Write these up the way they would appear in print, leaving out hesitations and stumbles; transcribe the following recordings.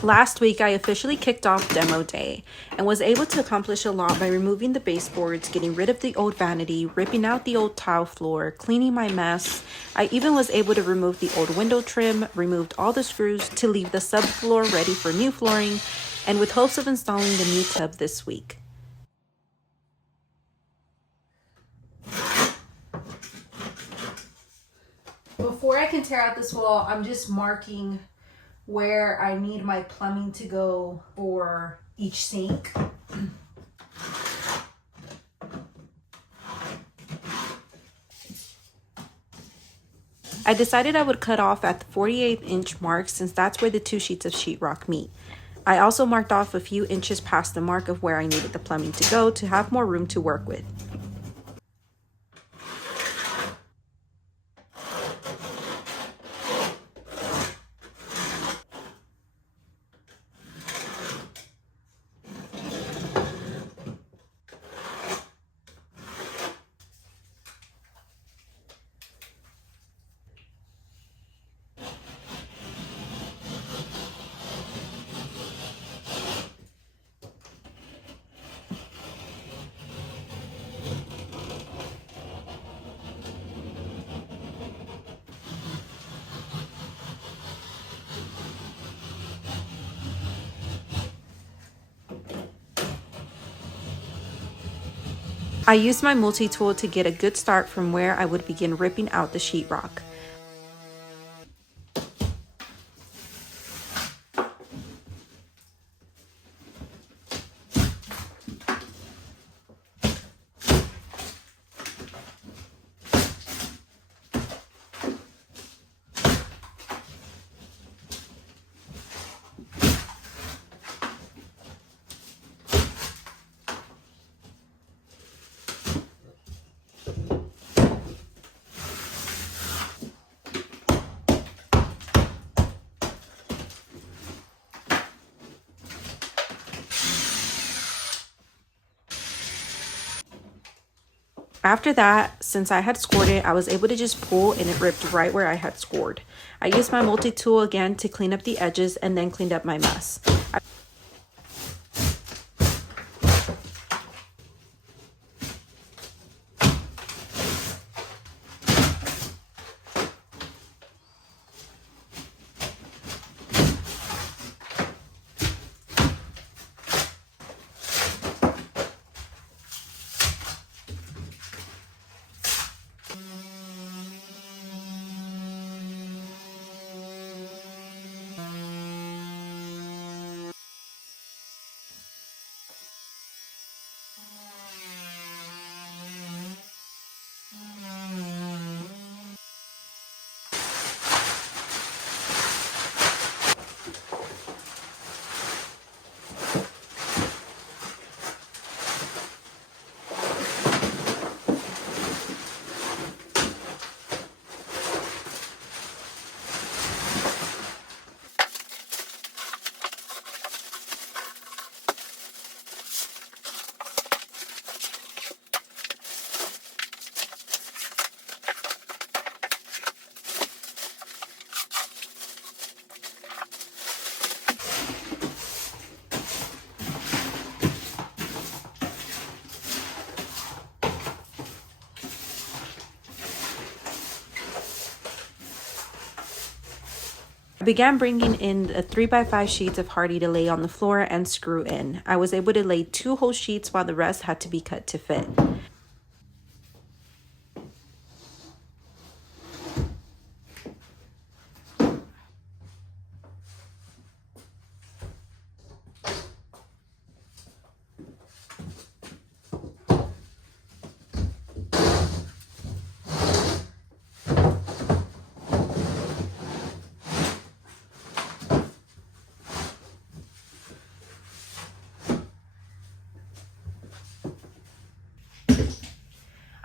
Last week, I officially kicked off demo day and was able to accomplish a lot by removing the baseboards, getting rid of the old vanity, ripping out the old tile floor, cleaning my mess. I even was able to remove the old window trim, removed all the screws to leave the subfloor ready for new flooring, and with hopes of installing the new tub this week. Before I can tear out this wall, I'm just marking where I need my plumbing to go for each sink. I decided I would cut off at the 48th inch mark since that's where the 2 sheets of sheetrock meet. I also marked off a few inches past the mark of where I needed the plumbing to go to have more room to work with. I used my multi-tool to get a good start from where I would begin ripping out the sheetrock. After that, since I had scored it, I was able to just pull and it ripped right where I had scored. I used my multi-tool again to clean up the edges and then cleaned up my mess. I began bringing in the 3x5 sheets of hardy to lay on the floor and screw in. I was able to lay 2 whole sheets while the rest had to be cut to fit.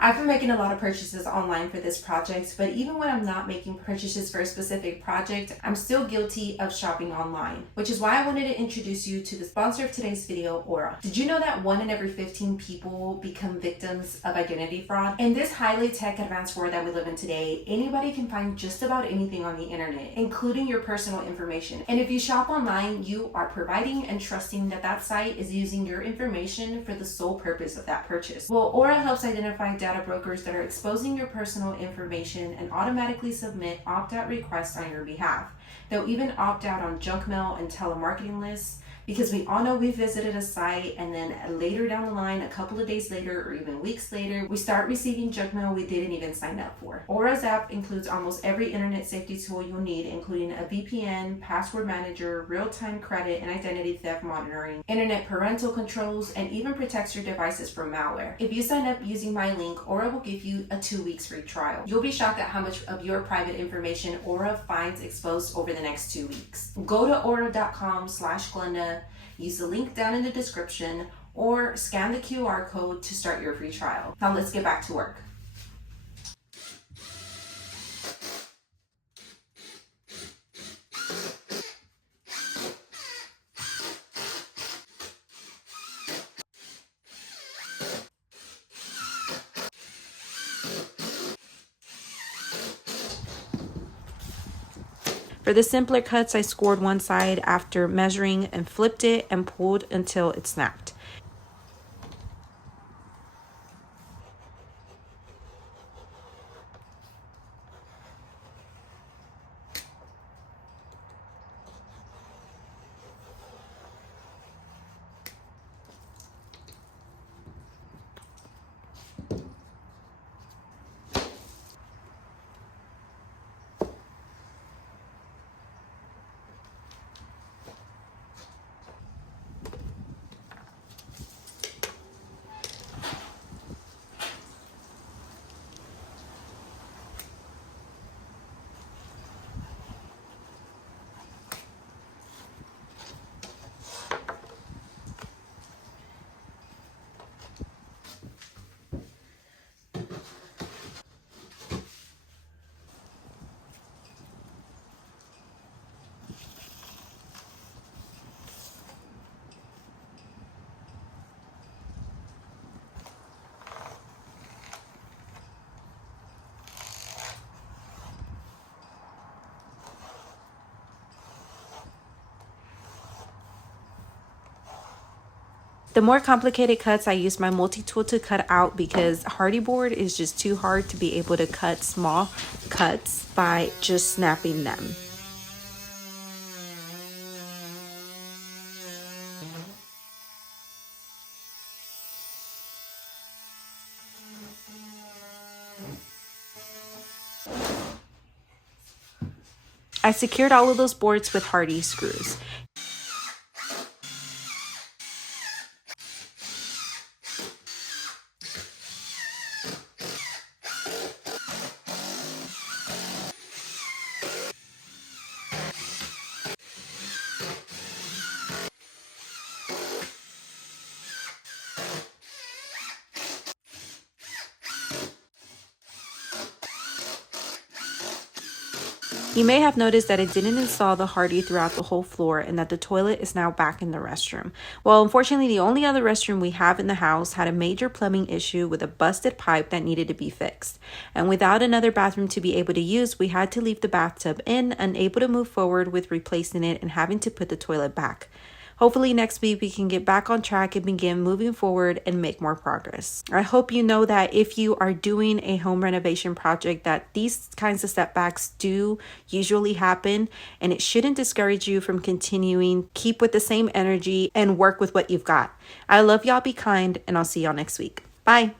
I've been making a lot of purchases online for this project, but even when I'm not making purchases for a specific project, I'm still guilty of shopping online, which is why I wanted to introduce you to the sponsor of today's video, Aura. Did you know that 1 in every 15 people become victims of identity fraud? In this highly tech advanced world that we live in today, anybody can find just about anything on the internet, including your personal information. And if you shop online, you are providing and trusting that that site is using your information for the sole purpose of that purchase. Well, Aura helps identify data brokers that are exposing your personal information and automatically submit opt-out requests on your behalf. They'll even opt out on junk mail and telemarketing lists, because we all know we visited a site and then later down the line, a couple of days later or even weeks later, we start receiving junk mail we didn't even sign up for. Aura's app includes almost every internet safety tool you'll need, including a VPN, password manager, real-time credit and identity theft monitoring, internet parental controls, and even protects your devices from malware. If you sign up using my link, Aura will give you a 2 weeks free trial. You'll be shocked at how much of your private information Aura finds exposed over the next 2 weeks. Go to aura.com/Glenda, use the link down in the description, or scan the QR code to start your free trial. Now let's get back to work. For the simpler cuts, I scored one side after measuring and flipped it and pulled until it snapped. The more complicated cuts, I use my multi-tool to cut out because hardy board is just too hard to be able to cut small cuts by just snapping them. I secured all of those boards with hardy screws. You may have noticed that I didn't install the hardy throughout the whole floor and that the toilet is now back in the restroom. Well, unfortunately, the only other restroom we have in the house had a major plumbing issue with a busted pipe that needed to be fixed. And without another bathroom to be able to use, we had to leave the bathtub in, unable to move forward with replacing it and having to put the toilet back. Hopefully next week we can get back on track and begin moving forward and make more progress. I hope you know that if you are doing a home renovation project that these kinds of setbacks do usually happen, and it shouldn't discourage you from continuing. Keep with the same energy and work with what you've got. I love y'all, be kind, and I'll see y'all next week. Bye.